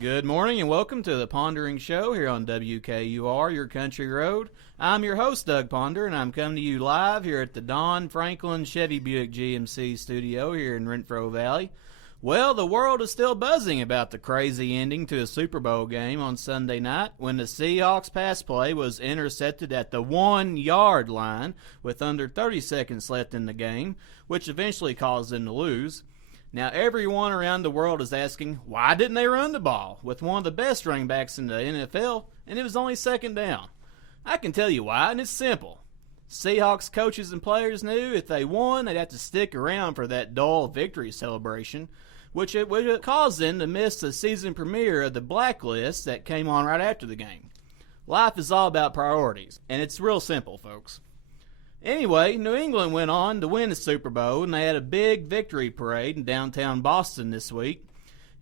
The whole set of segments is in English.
Good morning and welcome to the Pondering Show here on WKUR, your country road. I'm your host, Doug Ponder, and I'm coming to you live here at the Don Franklin Chevy Buick GMC studio here in Renfro Valley. Well, the world is still buzzing about the crazy ending to a Super Bowl game on Sunday night when the Seahawks pass play was intercepted at the 1-yard line with under 30 seconds left in the game, which eventually caused them to lose. Now, everyone around the world is asking, why didn't they run the ball with one of the best running backs in the NFL, and it was only second down? I can tell you why, and it's simple. Seahawks coaches and players knew if they won, they'd have to stick around for that dull victory celebration, which it would cause them to miss the season premiere of the Blacklist that came on right after the game. Life is all about priorities, and it's real simple, folks. Anyway, New England went on to win the Super Bowl, and they had a big victory parade in downtown Boston this week.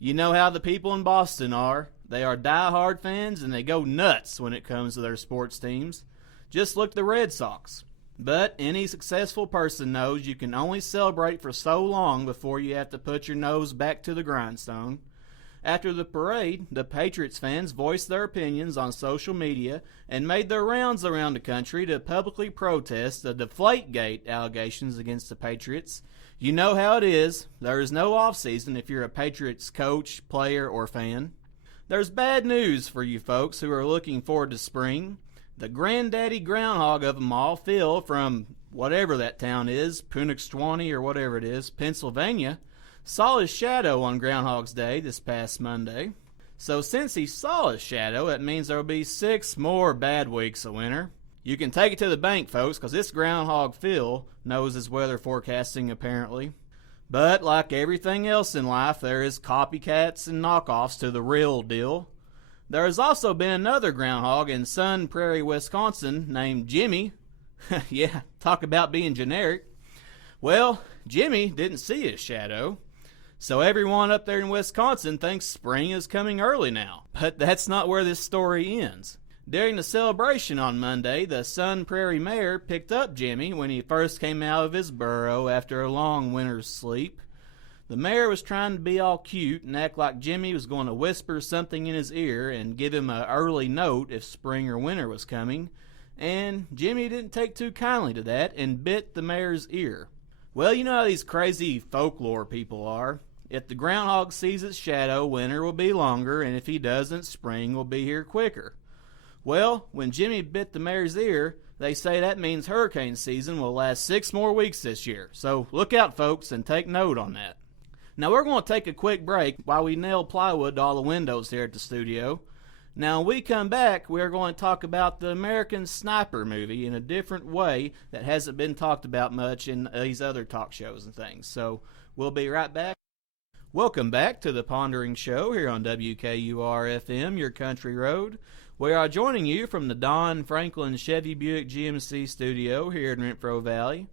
You know how the people in Boston are. They are die-hard fans, and they go nuts when it comes to their sports teams. Just look at the Red Sox. But any successful person knows you can only celebrate for so long before you have to put your nose back to the grindstone. After the parade, the Patriots fans voiced their opinions on social media and made their rounds around the country to publicly protest the Deflategate allegations against the Patriots. You know how it is. There is no offseason if you're a Patriots coach, player, or fan. There's bad news for you folks who are looking forward to spring. The granddaddy groundhog of them all, Phil, from whatever that town is, Punxsutawney or whatever it is, Pennsylvania, saw his shadow on Groundhog's Day this past Monday. So since he saw his shadow, that means there will be 6 more bad weeks of winter. You can take it to the bank, folks, because this Groundhog Phil knows his weather forecasting, apparently. But like everything else in life, there is copycats and knockoffs to the real deal. There has also been another groundhog in Sun Prairie, Wisconsin, named Jimmy. Yeah, talk about being generic. Well, Jimmy didn't see his shadow. So everyone up there in Wisconsin thinks spring is coming early now. But that's not where this story ends. During the celebration on Monday, the Sun Prairie mayor picked up Jimmy when he first came out of his burrow after a long winter's sleep. The mayor was trying to be all cute and act like Jimmy was going to whisper something in his ear and give him an early note if spring or winter was coming. And Jimmy didn't take too kindly to that and bit the mayor's ear. Well, you know how these crazy folklore people are. If the groundhog sees its shadow, winter will be longer, and if he doesn't, spring will be here quicker. Well, when Jimmy bit the mayor's ear, they say that means hurricane season will last 6 more weeks this year. So look out, folks, and take note on that. Now we're going to take a quick break while we nail plywood to all the windows here at the studio. Now when we come back, we're going to talk about the American Sniper movie in a different way that hasn't been talked about much in these other talk shows and things. So we'll be right back. Welcome back to the Pondering Show here on WKUR-FM, your country road. We are joining you from the Don Franklin Chevy Buick GMC studio here in Renfro Valley.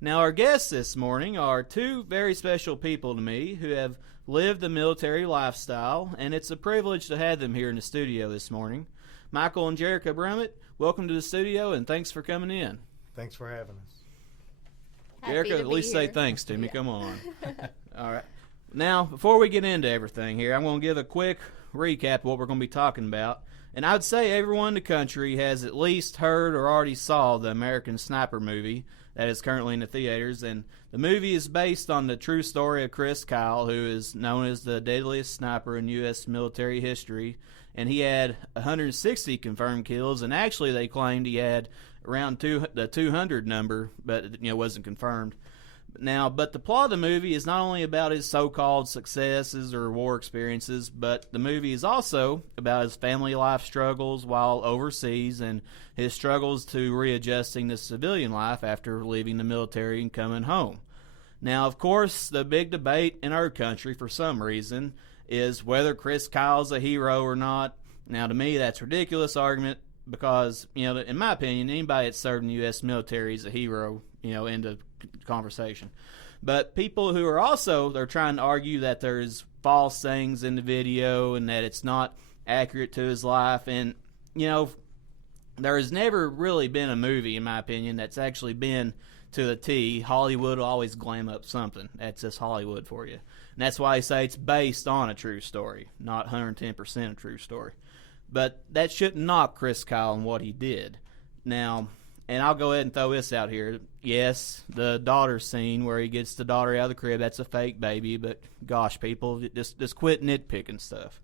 Now our guests this morning are 2 very special people to me who have lived the military lifestyle, and it's a privilege to have them here in the studio this morning. Michael and Jerica Brummett, welcome to the studio, and thanks for coming in. Thanks for having us. Jerica, at least say thanks to me. Come on. All right. Now, before we get into everything here, I'm going to give a quick recap of what we're going to be talking about. And I'd say everyone in the country has at least heard or already saw the American Sniper movie that is currently in the theaters. And the movie is based on the true story of Chris Kyle, who is known as the deadliest sniper in U.S. military history. And he had 160 confirmed kills, and actually they claimed he had around the 200 number, but it wasn't confirmed. Now, but the plot of the movie is not only about his so-called successes or war experiences, but the movie is also about his family life struggles while overseas and his struggles to readjusting to civilian life after leaving the military and coming home. Now, of course, the big debate in our country, for some reason, is whether Chris Kyle's a hero or not. Now, to me, that's a ridiculous argument because, in my opinion, anybody that's served in the U.S. military is a hero, in the conversation. But people who are also, they're trying to argue that there's false things in the video and that it's not accurate to his life. And, there has never really been a movie, in my opinion, that's actually been to the T. Hollywood will always glam up something. That's just Hollywood for you. And that's why I say it's based on a true story, not 110% a true story. But that shouldn't knock Chris Kyle and what he did. Now, and I'll go ahead and throw this out here. Yes, the daughter scene where he gets the daughter out of the crib, that's a fake baby. But gosh, people, just quit nitpicking stuff.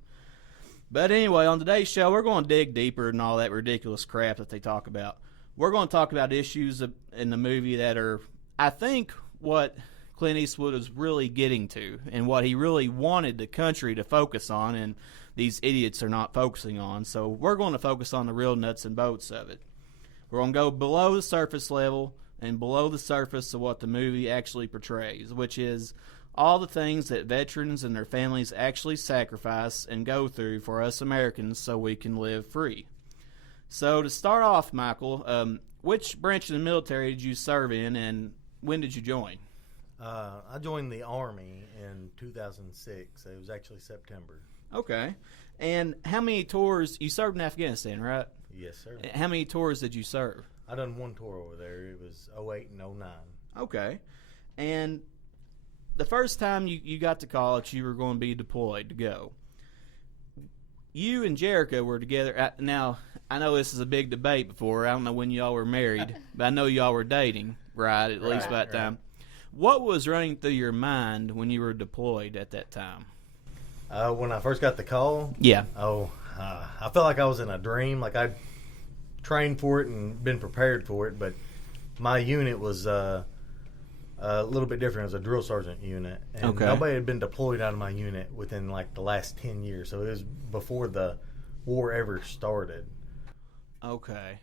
But anyway, on today's show, we're going to dig deeper than all that ridiculous crap that they talk about. We're going to talk about issues in the movie that are, I think, what Clint Eastwood was really getting to and what he really wanted the country to focus on, and these idiots are not focusing on. So we're going to focus on the real nuts and bolts of it. We're going to go below the surface level and below the surface of what the movie actually portrays, which is all the things that veterans and their families actually sacrifice and go through for us Americans so we can live free. So to start off, Michael, which branch of the military did you serve in, and when did you join? I joined the Army in 2006. It was actually September. Okay. And how many tours? You served in Afghanistan, right? Yes, sir. How many tours did you serve? I done one tour over there. It was 08 and 09. Okay. And the first time you got to college, you were going to be deployed to go. You and Jerica were together. Now, I know this is a big debate before. I don't know when y'all were married, but I know y'all were dating, right, at least by that time. What was running through your mind when you were deployed at that time? When I first got the call? Yeah. I felt like I was in a dream. Like I'd trained for it and been prepared for it, but my unit was a little bit different. It was a drill sergeant unit. And nobody had been deployed out of my unit within like the last 10 years. So it was before the war ever started. Okay.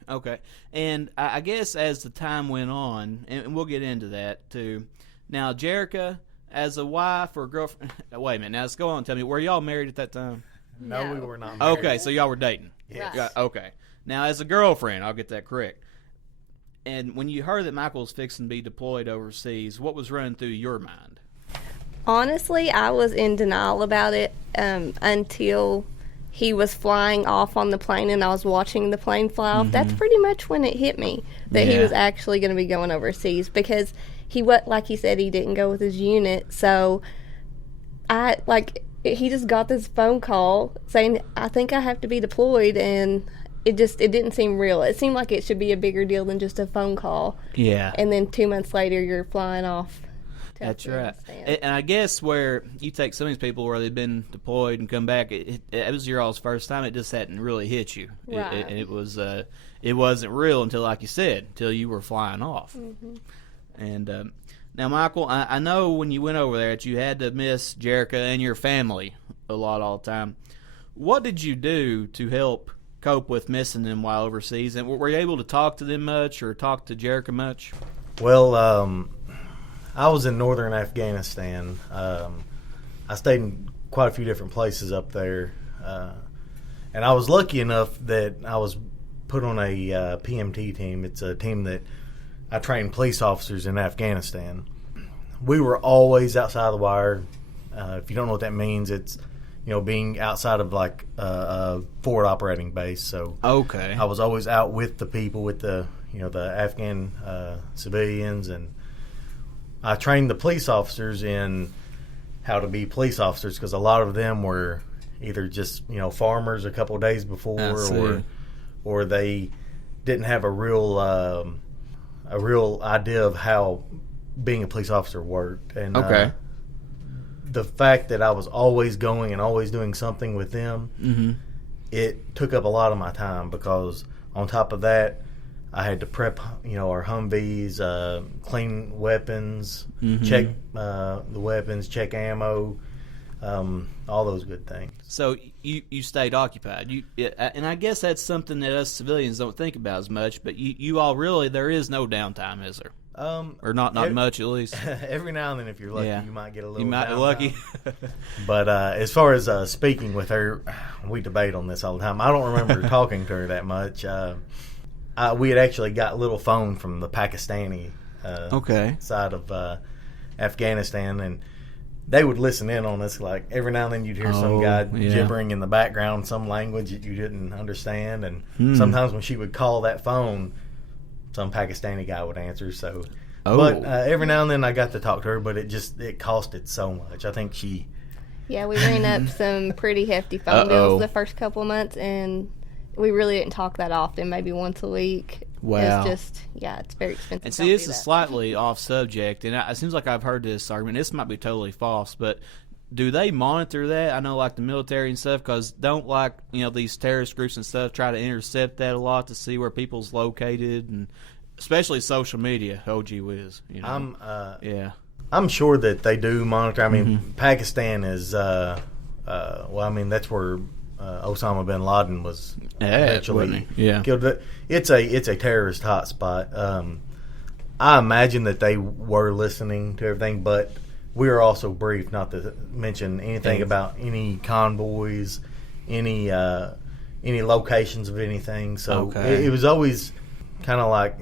And I guess as the time went on, and we'll get into that too. Now, Jerica, as a wife or girlfriend, wait a minute. Now, let's go on and tell me, were y'all married at that time? No, we were not married. Okay, so y'all were dating. Yes. Right. Okay. Now, as a girlfriend, I'll get that correct. And when you heard that Michael was fixing to be deployed overseas, what was running through your mind? Honestly, I was in denial about it until he was flying off on the plane and I was watching the plane fly off. That's pretty much when it hit me that he was actually going to be going overseas, because like he said, he didn't go with his unit. So he just got this phone call saying, I think I have to be deployed, and it didn't seem real. It seemed like it should be a bigger deal than just a phone call. Yeah. And then 2 months later, you're flying off. That's right. And I guess where you take some of these people where they've been deployed and come back, it was your all's first time. It just hadn't really hit you. Right. It wasn't real until, like you said, until you were flying off. Mm-hmm. And now, Michael, I know when you went over there that you had to miss Jerica and your family a lot all the time. What did you do to help cope with missing them while overseas? And were you able to talk to them much or talk to Jerica much? Well, I was in northern Afghanistan. I stayed in quite a few different places up there. And I was lucky enough that I was put on a PMT team. It's a team that I train police officers in Afghanistan. We were always outside of the wire. If you don't know what that means, it's being outside of like a forward operating base. So I was always out with the people, with the Afghan civilians, and I trained the police officers in how to be police officers, because a lot of them were either just farmers a couple of days before, or they didn't have a real idea of how being a police officer worked. And the fact that I was always going and always doing something with them, it took up a lot of my time, because on top of that, I had to prep, our Humvees, clean weapons, check the weapons, check ammo, all those good things. So you stayed occupied. And I guess that's something that us civilians don't think about as much, but you all really, there is no downtime, is there? Or not much, at least. Every now and then, if you're lucky, you might get a little downtime. You might be lucky. But as far as speaking with her, we debate on this all the time. I don't remember talking to her that much. We had actually got a little phone from the Pakistani side of Afghanistan, and they would listen in on us. Like every now and then you'd hear some guy gibbering in the background, some language that you didn't understand, and sometimes when she would call that phone, some Pakistani guy would answer. So Oh. But every now and then I got to talk to her, but it costed so much. I think she... Yeah, we ran up some pretty hefty phone bills the first couple of months, and we really didn't talk that often, maybe once a week. Wow. It's just, it's very expensive. And see, this is slightly off subject, and it seems like I've heard this argument. This might be totally false, but do they monitor that? I know, like the military and stuff, because don't these terrorist groups and stuff try to intercept that a lot to see where people's located, and especially social media. Oh, gee whiz. I'm sure that they do monitor. I mean, Pakistan is, that's where Osama bin Laden was actually killed. It's a terrorist hotspot. I imagine that they were listening to everything, but we are also briefed not to mention anything about any convoys, any locations of anything. So it was always kind of like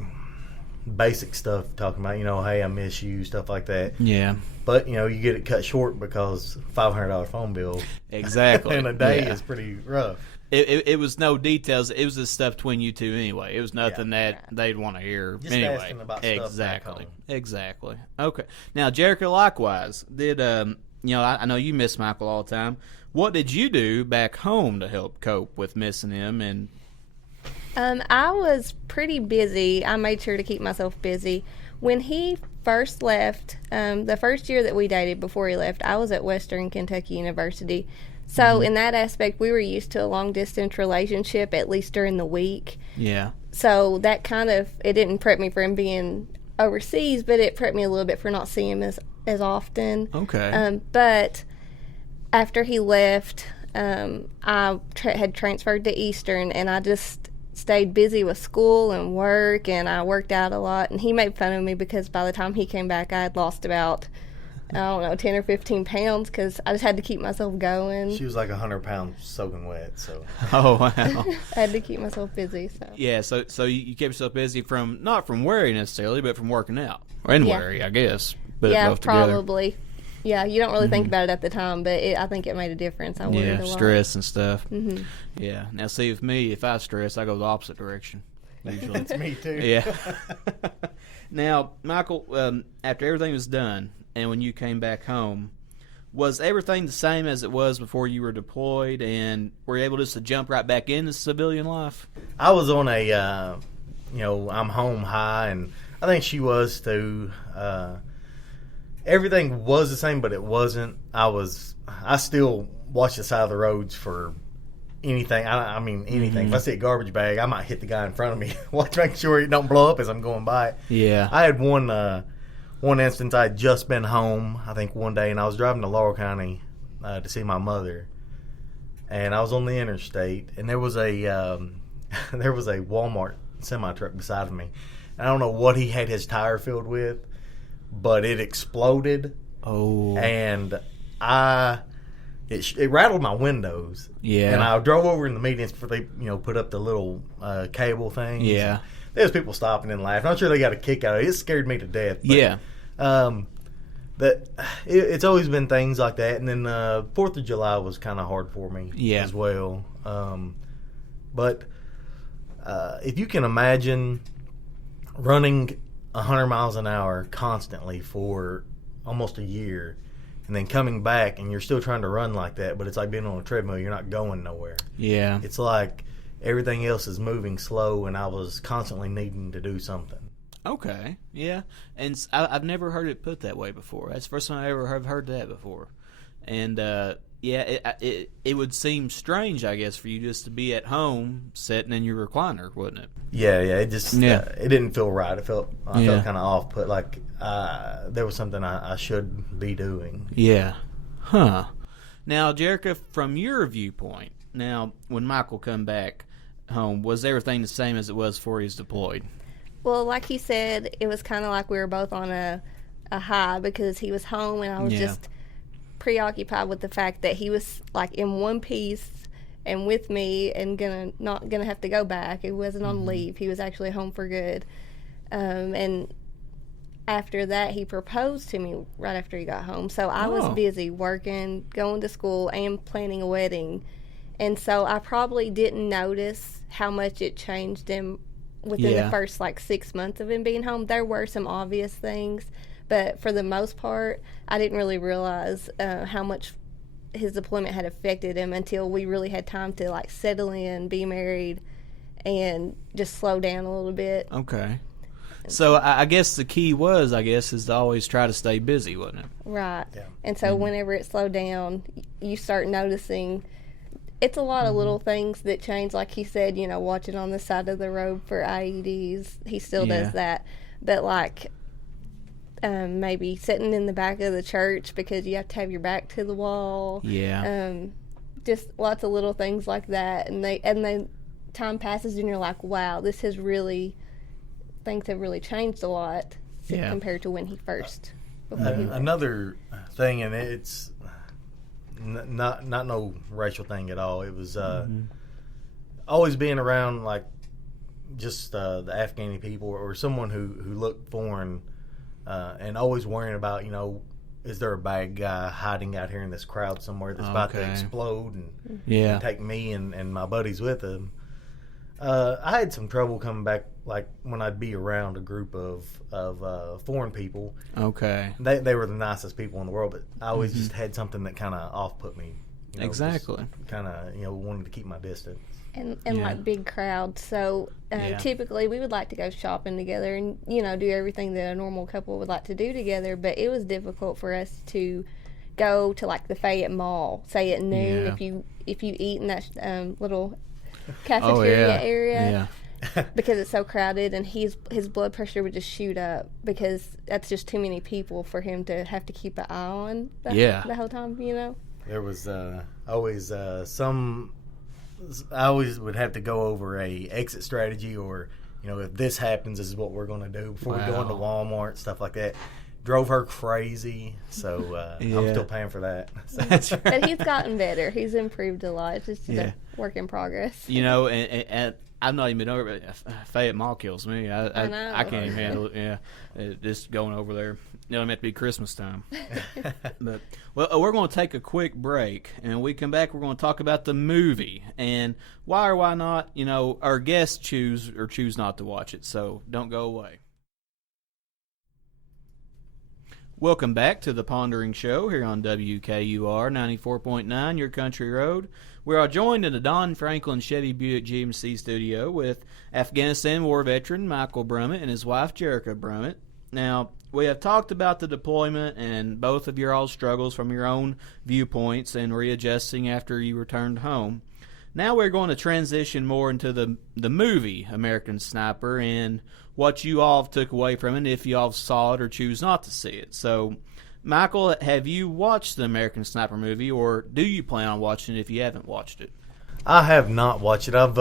basic stuff, talking about, hey, I miss you, stuff like that. Yeah. But, you get it cut short because $500 phone bill exactly in a day is pretty rough. It was no details. It was just stuff between you two anyway. It was nothing that they'd want to hear just anyway. Asking about stuff back home. Exactly. Okay. Now, Jerica, likewise, did I know you miss Michael all the time. What did you do back home to help cope with missing him? And I was pretty busy. I made sure to keep myself busy. When he first left, the first year that we dated before he left, I was at Western Kentucky University. So in that aspect, we were used to a long-distance relationship, at least during the week. Yeah. So that it didn't prep me for him being overseas, but it prepped me a little bit for not seeing him as often. Okay. But after he left, I had transferred to Eastern, and I just stayed busy with school and work, and I worked out a lot. And he made fun of me because by the time he came back, I had lost about, 10 or 15 pounds because I just had to keep myself going. She was like 100 pounds soaking wet, so. Oh, wow. I had to keep myself busy, so. Yeah, so you kept yourself busy not from worry necessarily, but from working out. Or in worry, I guess. But both probably. Together. Yeah, you don't really think about it at the time, but I think it made a difference. I worried a lot. Stress and stuff. Mm-hmm. Yeah. Now, see, with me, if I stress, I go the opposite direction. Usually. That's me, too. Yeah. Now, Michael, after everything was done, and when you came back home, was everything the same as it was before you were deployed, and were you able just to jump right back into civilian life? I was on a, I'm home high, and I think she was too. Everything was the same, but it wasn't. I still watch the side of the roads for anything. I mean, anything. If I see a garbage bag, I might hit the guy in front of me. Watch, make sure it don't blow up as I'm going by. Yeah. I had one instance. I had just been home, I think, one day, and I was driving to Laurel County to see my mother, and I was on the interstate, and there was a Walmart semi truck beside of me. And I don't know what he had his tire filled with, but it exploded. Oh. And it rattled my windows. Yeah. And I drove over in the medians before they, put up the little cable things. Yeah. There was people stopping and laughing. I'm sure they got a kick out of it. It scared me to death. But, yeah. It's always been things like that. And then 4th of July was kind of hard for me as well. But if you can imagine running 100 miles an hour constantly for almost a year, and then coming back and you're still trying to run like that, but it's like being on a treadmill. You're not going nowhere. Yeah. It's like everything else is moving slow, and I was constantly needing to do something. Okay. Yeah. And I've never heard it put that way before. That's the first time I ever have heard that before. And it would seem strange, I guess, for you just to be at home sitting in your recliner, wouldn't it? Yeah. It just it didn't feel right. I felt kind of off put, like there was something I should be doing. Yeah. Huh. Now, Jerica, from your viewpoint, when Michael come back home, was everything the same as it was before he was deployed? Well, like he said, it was kind of like we were both on a high because he was home and I was just preoccupied with the fact that he was like in one piece and with me and not gonna have to go back. He wasn't on leave. He was actually home for good. And after that, he proposed to me right after he got home. So I was busy working, going to school, and planning a wedding. And so I probably didn't notice how much it changed him within Yeah. the first like 6 months of him being home. There were some obvious things, but for the most part, I didn't really realize how much his deployment had affected him until we really had time to like settle in, be married, and just slow down a little bit. Okay. So I guess the key was, is to always try to stay busy, wasn't it? Right. Yeah. And so whenever it slowed down, you start noticing it's a lot of little things that change. Like he said, watching on the side of the road for IEDs. He still Yeah. does that. But like maybe sitting in the back of the church because you have to have your back to the wall. Yeah. Just lots of little things like that. And then time passes and you're like, wow, things have really changed a lot compared to when he first. Another thing, and it's not no racial thing at all. It was always being around like just the Afghani people or someone who looked foreign, and always worrying about is there a bad guy hiding out here in this crowd somewhere that's about to explode and take me and my buddies with him. I had some trouble coming back, like when I'd be around a group of foreign people. Okay. They were the nicest people in the world, but I always just had something that kind of off-put me. Exactly. Kind of, wanted to keep my distance. And like big crowds. So typically we would like to go shopping together and, do everything that a normal couple would like to do together. But it was difficult for us to go to like the Fayette Mall, say at noon, if you eat in that little cafeteria area because it's so crowded, and his blood pressure would just shoot up because that's just too many people for him to have to keep an eye on the whole time, There was always I always would have to go over a exit strategy, or if this happens, this is what we're going to do before we go into Walmart, stuff like that. Drove her crazy, so I'm still paying for that. That's right. But he's gotten better. He's improved a lot. It's just a work in progress. And I'm not even over, but Fayette Mall kills me. I know. I can't even handle it. Just going over there. It meant to be Christmas time. But we're going to take a quick break, and when we come back, we're going to talk about the movie and why or why not. Our guests choose or choose not to watch it. So don't go away. Welcome back to the Pondering Show here on WKUR 94.9, your country road. We are joined in the Don Franklin Chevy Buick GMC studio with Afghanistan war veteran Michael Brummett and his wife Jerica Brummett. Now, we have talked about the deployment and both of your all struggles from your own viewpoints and readjusting after you returned home. Now we're going to transition more into the movie American Sniper and what you all took away from it, if you all saw it or choose not to see it. So, Michael, have you watched the American Sniper movie, or do you plan on watching it if you haven't watched it? I have not watched it. I've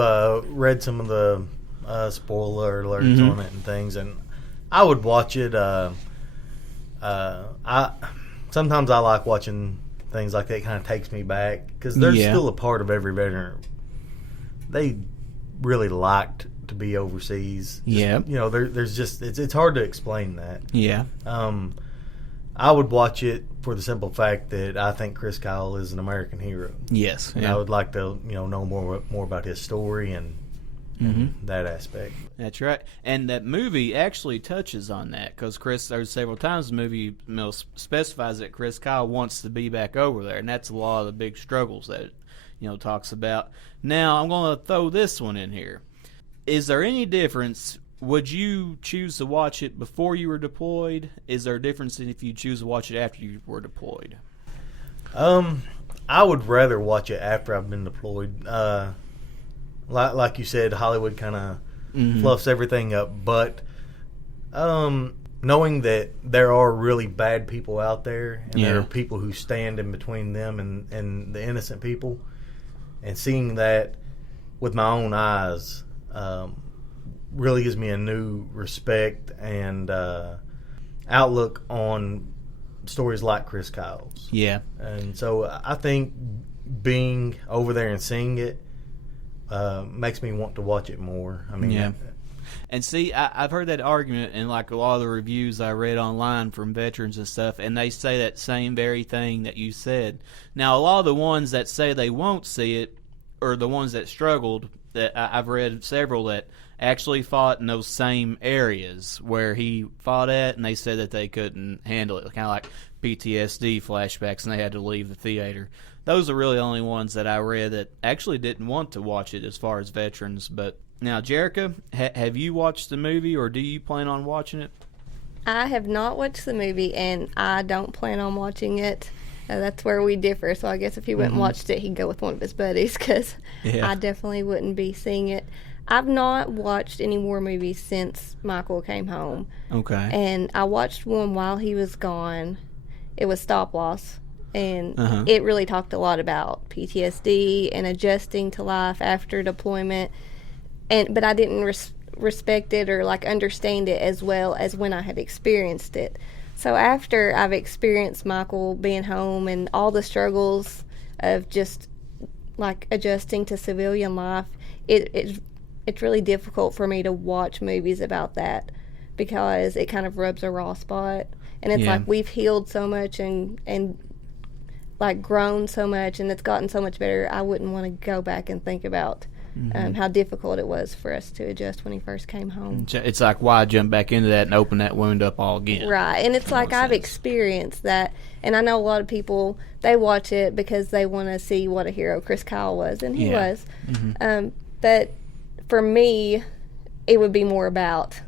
read some of the spoiler alerts on it and things, and I would watch it. Sometimes I like watching things like that. It kind of takes me back because there's still a part of every veteran. They really liked to be overseas. There's just it's hard to explain that. I would watch it for the simple fact that I think Chris Kyle is an American hero. Yes. And I would like to know more about his story and that aspect. That's right. And that movie actually touches on that because there's several times the movie specifies that Chris Kyle wants to be back over there, and that's a lot of the big struggles that it talks about. Now, I'm going to throw this one in here. Is there any difference? Would you choose to watch it before you were deployed? Is there a difference if you choose to watch it after you were deployed? I would rather watch it after I've been deployed. Like you said, Hollywood kind of fluffs everything up, but knowing that there are really bad people out there, and there are people who stand in between them and the innocent people, and seeing that with my own eyes really gives me a new respect and outlook on stories like Chris Kyle's. Yeah. And so I think being over there and seeing it makes me want to watch it more. I mean, And see, I've heard that argument in like a lot of the reviews I read online from veterans and stuff, and they say that same very thing that you said. Now, a lot of the ones that say they won't see it or the ones that struggled, that I've read several that actually fought in those same areas where he fought at, and they said that they couldn't handle it, kind of like PTSD flashbacks, and they had to leave the theater. Those are really the only ones that I read that actually didn't want to watch it as far as veterans. But now, Jerica, have you watched the movie, or do you plan on watching it? I have not watched the movie, and I don't plan on watching it. That's where we differ. So I guess if he went and watched it, he'd go with one of his buddies, because I definitely wouldn't be seeing it. I've not watched any more movies since Michael came home. Okay. And I watched one while he was gone. It was Stop Loss. And it really talked a lot about PTSD and adjusting to life after deployment. But I didn't respect it or like understand it as well as when I had experienced it. So after I've experienced Michael being home and all the struggles of just like adjusting to civilian life, it's really difficult for me to watch movies about that, because it kind of rubs a raw spot. And it's like we've healed so much and like grown so much, and it's gotten so much better. I wouldn't want to go back and think about how difficult it was for us to adjust when he first came home. It's like, why jump back into that and open that wound up all again? Right, and it's like I've experienced that, and I know a lot of people, they watch it because they want to see what a hero Chris Kyle was, and he was. But for me, it would be more about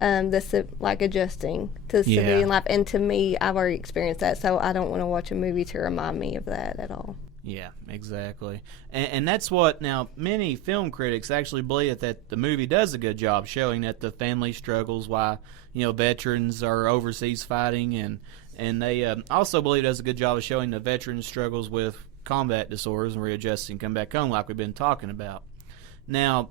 adjusting to civilian life, and to me, I've already experienced that, so I don't want to watch a movie to remind me of that at all. Yeah, exactly. And that's what, now, many film critics actually believe that the movie does a good job showing that the family struggles, why, veterans are overseas fighting, and they also believe it does a good job of showing the veterans' struggles with combat disorders and readjusting, come back home like we've been talking about. Now,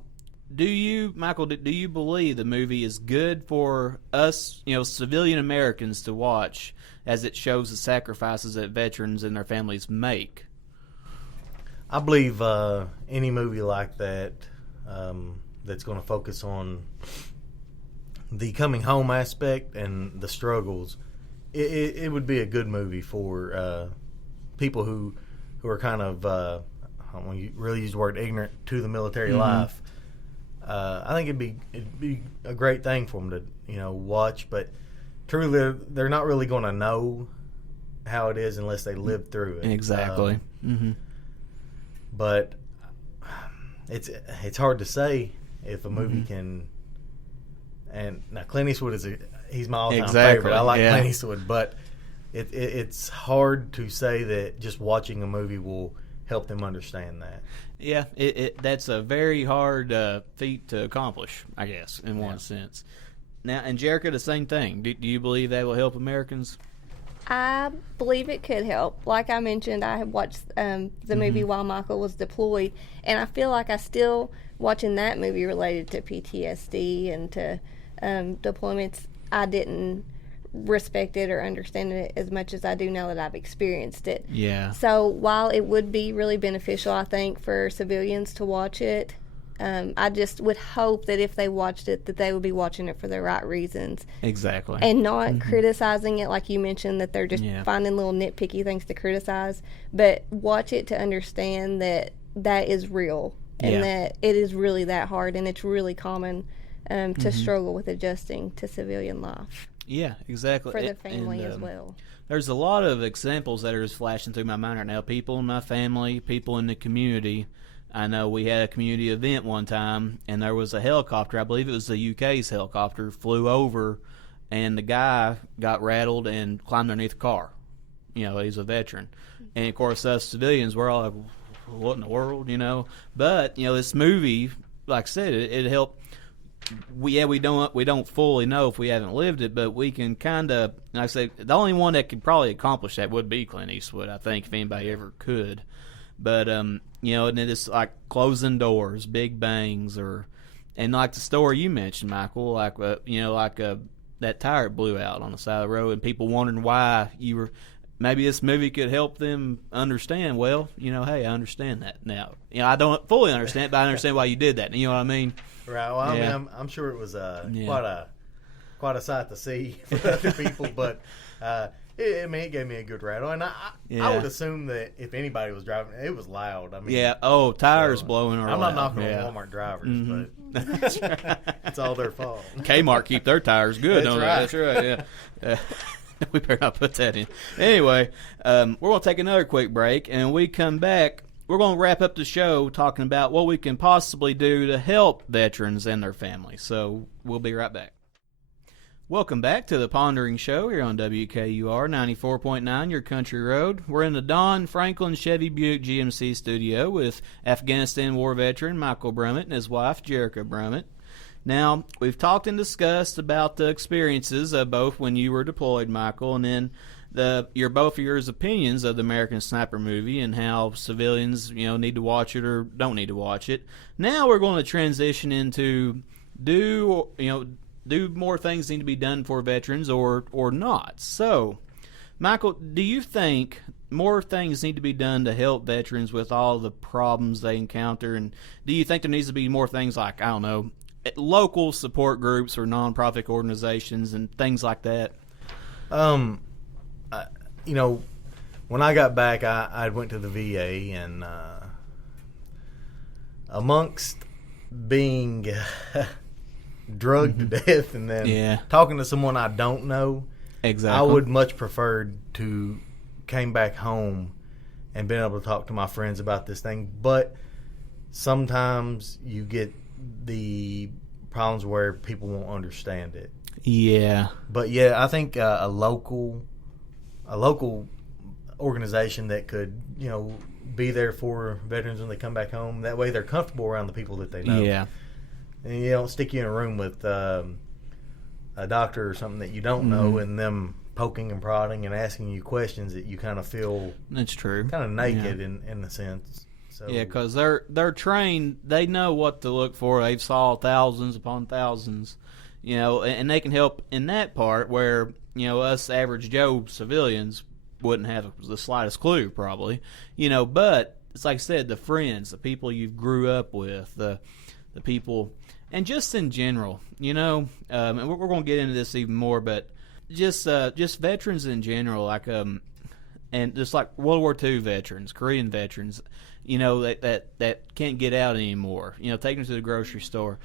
Michael, do you believe the movie is good for us, civilian Americans to watch, as it shows the sacrifices that veterans and their families make? I believe any movie like that that's going to focus on the coming home aspect and the struggles, it would be a good movie for people who are kind of, I don't want to really use the word ignorant to the military life. I think it'd be a great thing for them to watch, but truly they're not really going to know how it is unless they live through it. Exactly. But it's hard to say if a movie can. And now Clint Eastwood he's my all-time favorite. I like Clint Eastwood, but it's hard to say that just watching a movie will help them understand that. Yeah, that's a very hard feat to accomplish, I guess, in one sense. Now, and Jerica, the same thing. Do you believe that will help Americans? I believe it could help. Like I mentioned, I had watched the movie while Michael was deployed, and I feel like I still, watching that movie related to PTSD and to deployments, I didn't respect it or understand it as much as I do now that I've experienced it. Yeah. So while it would be really beneficial, I think, for civilians to watch it, I just would hope that if they watched it, that they would be watching it for the right reasons. Exactly. And not criticizing it, like you mentioned, that they're just finding little nitpicky things to criticize, but watch it to understand that that is real and that it is really that hard, and it's really common to struggle with adjusting to civilian life. Yeah, exactly. For the family as well. There's a lot of examples that are just flashing through my mind right now. People in my family, people in the community. I know we had a community event one time, and there was a helicopter. I believe it was the UK's helicopter, flew over, and the guy got rattled and climbed underneath the car. He's a veteran. And, of course, us civilians, we're all like, what in the world, But, this movie, like I said, it helped. We don't fully know if we haven't lived it, but we can kind of, like I say, the only one that could probably accomplish that would be Clint Eastwood, I think, if anybody ever could. But and it's like closing doors, big bangs, and like the story you mentioned, Michael, like that tire blew out on the side of the road, and people wondering why you were. Maybe this movie could help them understand. Well, hey, I understand that now. I don't fully understand it, but I understand why you did that. You know what I mean? Right. Well, I mean, I'm sure it was quite a sight to see for other people, but it gave me a good rattle, and I would assume that if anybody was driving, it was loud. I mean, tires blowing. I'm loud. not knocking on Walmart drivers, but it's all their fault. Kmart keep their tires good. That's right. Yeah. We better not put that in. Anyway, we're going to take another quick break, and when we come back, we're going to wrap up the show talking about what we can possibly do to help veterans and their families. So we'll be right back. Welcome back to the Pondering Show here on WKUR 94.9, your country road. We're in the Don Franklin Chevy Buick GMC studio with Afghanistan war veteran Michael Brummett and his wife Jerica Brummett. Now, we've talked and discussed about the experiences of both when you were deployed, Michael, and then both of your opinions of the American Sniper movie and how civilians, need to watch it or don't need to watch it. Now we're going to transition into do more things need to be done for veterans or not. So, Michael, do you think more things need to be done to help veterans with all the problems they encounter? And do you think there needs to be more things like, I don't know, local support groups or nonprofit organizations and things like that? When I got back, I went to the VA, and amongst being drugged to death and then talking to someone I don't know, exactly, I would much prefer to came back home and been able to talk to my friends about this thing. But sometimes you get the problems where people won't understand it. Yeah. But I think a local organization that could, be there for veterans when they come back home. That way they're comfortable around the people that they know. Yeah. And you don't stick you in a room with a doctor or something that you don't know, and them poking and prodding and asking you questions that you kind of feel that's true, kind of naked in a sense. So, because they're trained, they know what to look for. They've saw thousands upon thousands, and they can help in that part where us average Joe civilians wouldn't have the slightest clue probably, But it's like I said, the friends, the people you grew up with, the people. And just in general, and we're going to get into this even more, but just veterans in general, like and just like World War II veterans, Korean veterans, that can't get out anymore. Taking them to the grocery store.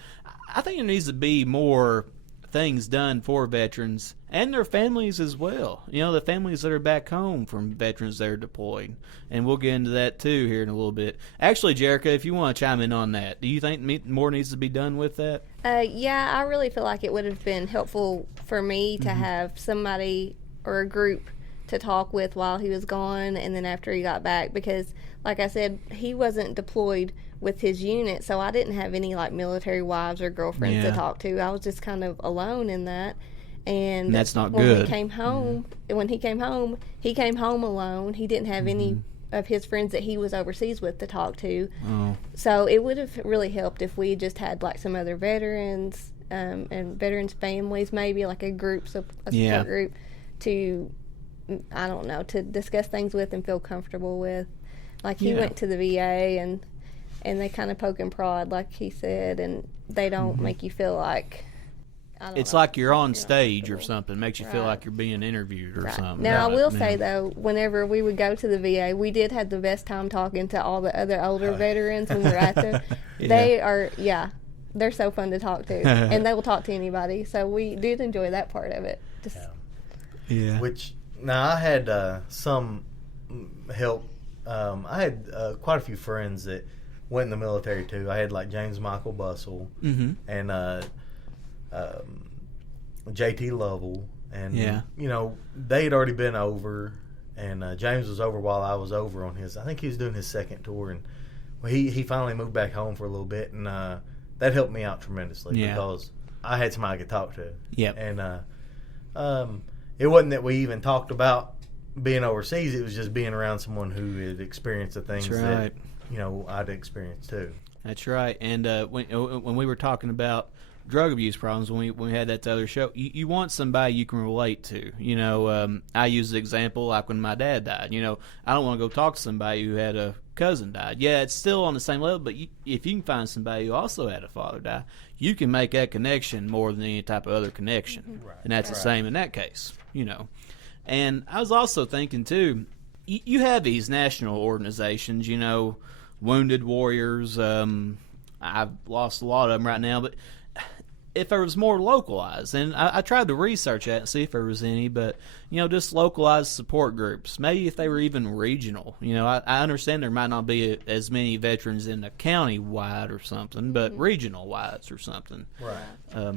I think there needs to be more things done for veterans and their families as well. The families that are back home from veterans that are deployed. And we'll get into that too here in a little bit. Actually, Jerica, if you want to chime in on that, do you think more needs to be done with that? Yeah, I really feel like it would have been helpful for me to have somebody or a group to talk with while he was gone and then after he got back, because like I said, he wasn't deployed with his unit, so I didn't have any like military wives or girlfriends to talk to. I was just kind of alone in that. And that's not when good. He came home alone. He didn't have any of his friends that he was overseas with to talk to. Oh. So it would have really helped if we just had like some other veterans and veterans families, maybe like a support group to, I don't know, to discuss things with and feel comfortable with. Like he went to the VA and they kind of poke and prod, like he said, and they don't make you feel like, it's like you're on stage or something. Makes you feel like you're being interviewed or something. Now, I will say, though, whenever we would go to the VA, we did have the best time talking to all the other older veterans when we were at them. They're so fun to talk to, and they will talk to anybody. So we did enjoy that part of it. Which, now, I had some help. I had quite a few friends that went in the military, too. I had, like, James Michael Bussell and JT Lovell, and they'd already been over, and James was over while I was over on his. I think he was doing his second tour, and he finally moved back home for a little bit, and that helped me out tremendously because I had somebody I could talk to. And it wasn't that we even talked about being overseas; it was just being around someone who had experienced the things that I'd experienced too. That's right. And when we were talking about drug abuse problems, when we had that other show, you want somebody you can relate to. I use the example like when my dad died. I don't want to go talk to somebody who had a cousin died. Yeah, it's still on the same level, but if you can find somebody who also had a father die, you can make that connection more than any type of other connection. And that's the same in that case. And I was also thinking, too, you have these national organizations, Wounded Warriors. I've lost a lot of them right now, but if there was more localized, and I tried to research that and see if there was any, but, just localized support groups, maybe if they were even regional. I understand there might not be as many veterans in the county-wide or something, but regional-wise or something. Right.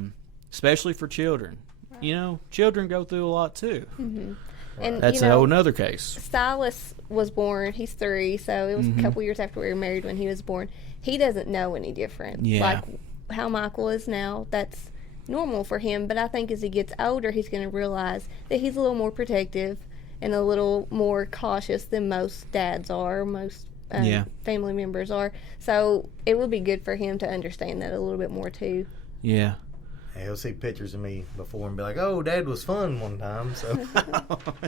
Especially for children. Right. Children go through a lot, too. Mm-hmm. And, that's a whole nother case. Silas was born, he's 3, so it was a couple years after we were married when he was born. He doesn't know any different. Yeah. Like how Michael is now, that's normal for him, but I think as he gets older, he's going to realize that he's a little more protective and a little more cautious than most dads are, most family members are. So it would be good for him to understand that a little bit more, too. Yeah. Hey, he'll see pictures of me before and be like, "Oh, Dad was fun one time." So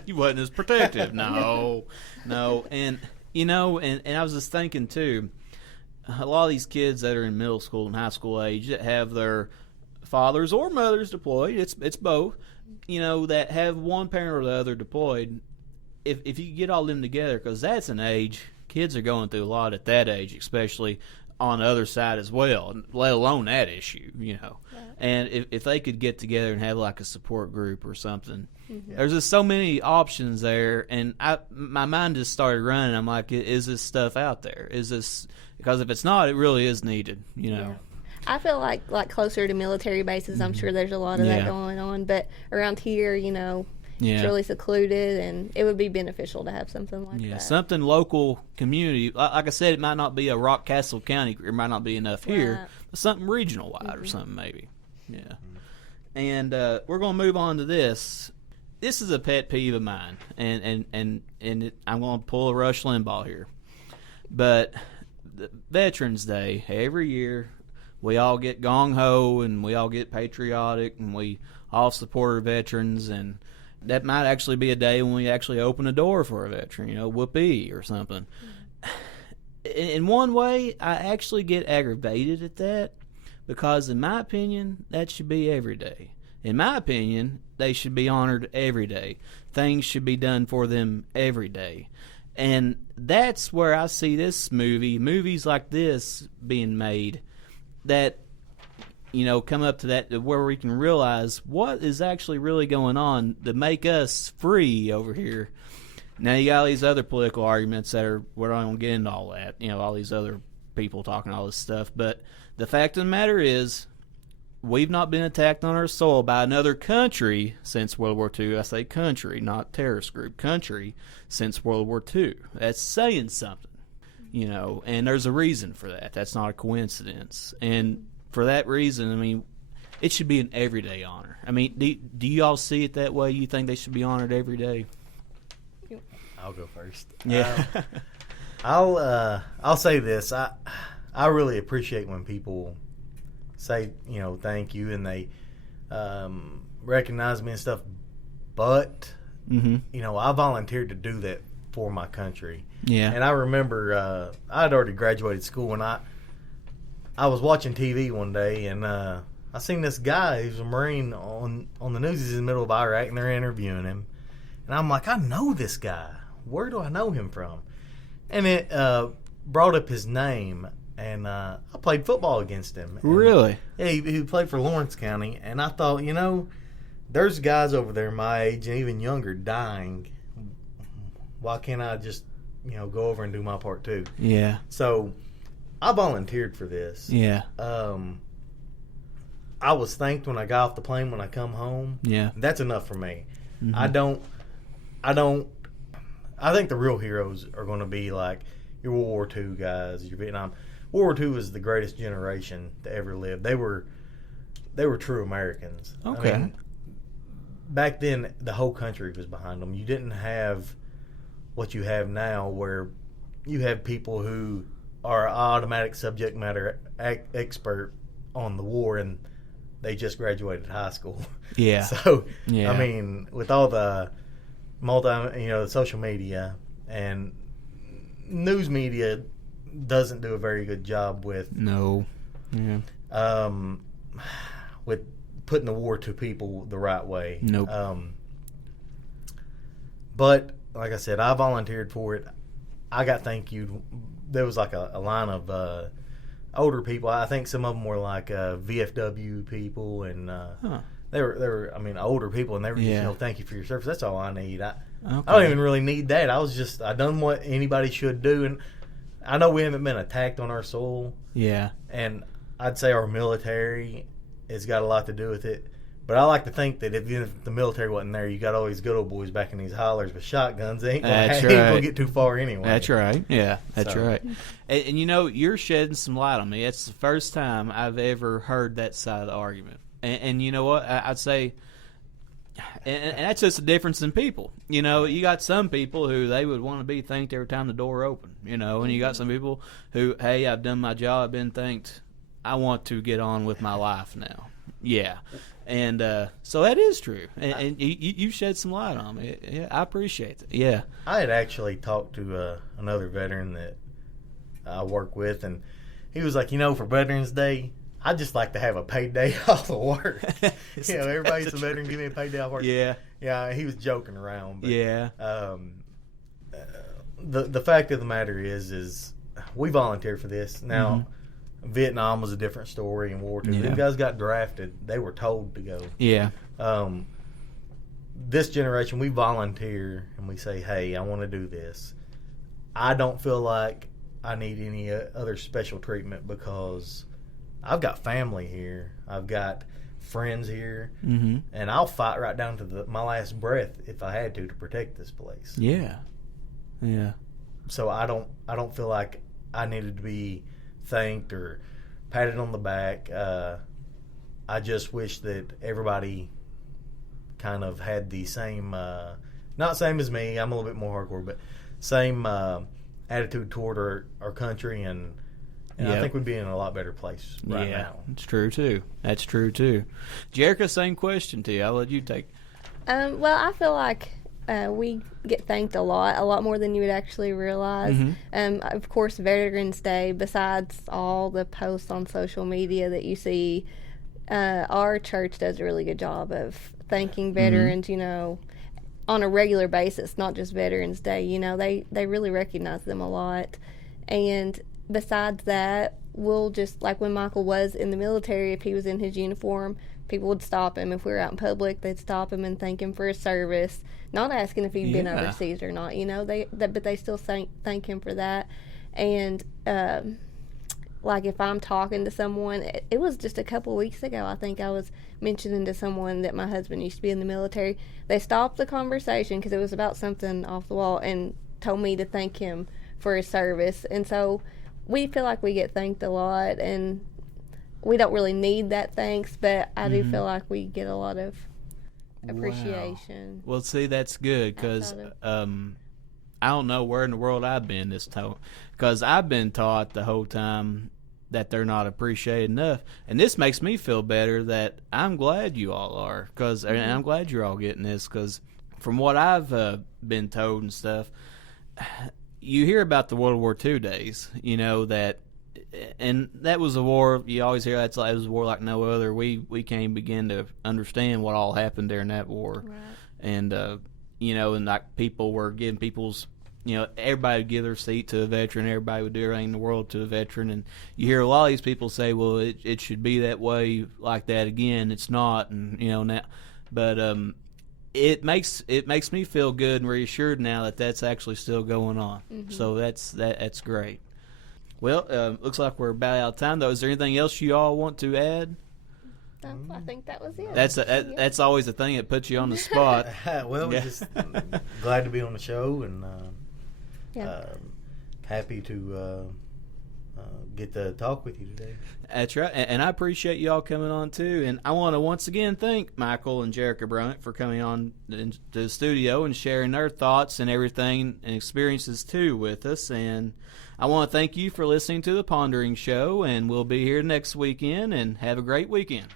he wasn't as protective. No. And and I was just thinking too, a lot of these kids that are in middle school and high school age that have their fathers or mothers deployed, it's both, that have one parent or the other deployed. If you get all them together, because that's an age kids are going through a lot at that age, especially on the other side as well, let alone that issue, Yeah. And if they could get together and have like a support group or something, there's just so many options there. And my mind just started running. I'm like, is this stuff out there? Is this, because if it's not, it really is needed, Yeah. I feel like closer to military bases, I'm sure there's a lot of that going on. But around here, it's really secluded, and it would be beneficial to have something like that. Yeah, something local community. Like I said, it might not be a Rockcastle County. It might not be enough here, but something regional-wide or something maybe. Yeah. And we're going to move on to this. This is a pet peeve of mine, and I'm going to pull a Rush Limbaugh here. But the Veterans Day, every year, we all get gung-ho, and we all get patriotic, and we all support our veterans, and that might actually be a day when we actually open a door for a veteran, whoopee or something. In one way, I actually get aggravated at that because, in my opinion, that should be every day. In my opinion, they should be honored every day. Things should be done for them every day. And that's where I see movies like this being made that come up to that where we can realize what is actually really going on to make us free over here. Now you got all these other political arguments that we're not going to get into all that, all these other people talking all this stuff. But the fact of the matter is, we've not been attacked on our soil by another country since World War II. I say country, not terrorist group, country since World War II. That's saying something, and there's a reason for that. That's not a coincidence. And for that reason, it should be an everyday honor. Do you all see it that way? You think they should be honored every day? I'll go first. Yeah. I'll say this. I really appreciate when people say, thank you, and they recognize me and stuff. But, I volunteered to do that for my country. Yeah. And I remember I had already graduated school, and I was watching TV one day, and I seen this guy who's a Marine on the news. He's in the middle of Iraq, and they're interviewing him. And I'm like, I know this guy. Where do I know him from? And it brought up his name, and I played football against him. And, really? Yeah, he played for Lawrence County. And I thought, there's guys over there my age and even younger dying. Why can't I just, go over and do my part too? Yeah. So I volunteered for this. Yeah. I was thanked when I got off the plane when I come home. Yeah. That's enough for me. I think the real heroes are going to be like your World War II guys, your Vietnam. World War II was the greatest generation to ever live. They were true Americans. Okay. Back then, the whole country was behind them. You didn't have what you have now, where you have people who are automatic subject matter expert on the war, and they just graduated high school. Yeah. So, yeah. With all the the social media and news media doesn't do a very good job with with putting the war to people the right way. Nope. But like I said, I volunteered for it. I got thank you. There was like a line of older people. I think some of them were like VFW people, and they were older people, and they were just, thank you for your service. That's all I need. I don't even really need that. I done what anybody should do, and I know we haven't been attacked on our soil. Yeah. And I'd say our military has got a lot to do with it. But I like to think that even if the military wasn't there, you got all these good old boys back in these hollers with shotguns. They ain't going to get too far anyway. That's right. Yeah, that's right. And you're shedding some light on me. It's the first time I've ever heard that side of the argument. And you know what? I'd say, and that's just a difference in people. You got some people who they would want to be thanked every time the door opened. And you got some people who, hey, I've done my job, I've been thanked. I want to get on with my life now. Yeah. And so that is true. And you shed some light on me. Yeah, I appreciate it. Yeah. I had actually talked to another veteran that I work with, and he was like, for Veterans Day, I just like to have a paid day off of work. Everybody's a veteran, give me a paid day off work. Yeah. Yeah, he was joking around. But, yeah. The fact of the matter is we volunteered for this. Now, Vietnam was a different story in War II. Them guys got drafted. They were told to go. Yeah. This generation, we volunteer and we say, hey, I want to do this. I don't feel like I need any other special treatment because I've got family here. I've got friends here. Mm-hmm. And I'll fight right down to my last breath if I had to protect this place. Yeah. Yeah. So I don't feel like I needed to be thanked or patted on the back. I just wish that everybody kind of had the same, not same as me, I'm a little bit more hardcore, but same attitude toward our country, and I think we'd be in a lot better place right now. It's true too. That's true too. Jerica, same question to you. I'll let you take. Well, I feel like we get thanked a lot more than you would actually realize. Mm-hmm. Of course, Veterans Day, besides all the posts on social media that you see, our church does a really good job of thanking veterans, on a regular basis, not just Veterans Day. They really recognize them a lot. And besides that, we'll just, like when Michael was in the military, if he was in his uniform, people would stop him. If we were out in public, they'd stop him and thank him for his service, not asking if he'd been overseas or not, but they still thank him for that. And like if I'm talking to someone, it was just a couple weeks ago, I think I was mentioning to someone that my husband used to be in the military. They stopped the conversation because it was about something off the wall and told me to thank him for his service. And so we feel like we get thanked a lot, and we don't really need that thanks, but I do feel like we get a lot of appreciation. Wow. Well, see, that's good because I don't know where in the world I've been this time, because I've been taught the whole time that they're not appreciated enough, and this makes me feel better that I'm glad you all are, and I'm glad you're all getting this, because from what I've been told and stuff, you hear about the World War II days, that. And that was a war. You always hear that it was a war like no other. We can't begin to understand what all happened during that war, right. And and like people were giving people's, everybody would give their seat to a veteran. Everybody would do everything in the world to a veteran. And you hear a lot of these people say, "Well, it should be that way, like that again." It's not, and now, but it makes me feel good and reassured now that that's actually still going on. Mm-hmm. So that's great. Well, looks like we're about out of time, though. Is there anything else you all want to add? No, I think that was it. That's always the thing that puts you on the spot. Well, we're just glad to be on the show, and happy to get to talk with you today. That's right, and I appreciate you all coming on, too. And I want to once again thank Michael and Jerica Brunt for coming on to the studio and sharing their thoughts and everything and experiences, too, with us. And I want to thank you for listening to the Pondering Show, and we'll be here next weekend, and have a great weekend.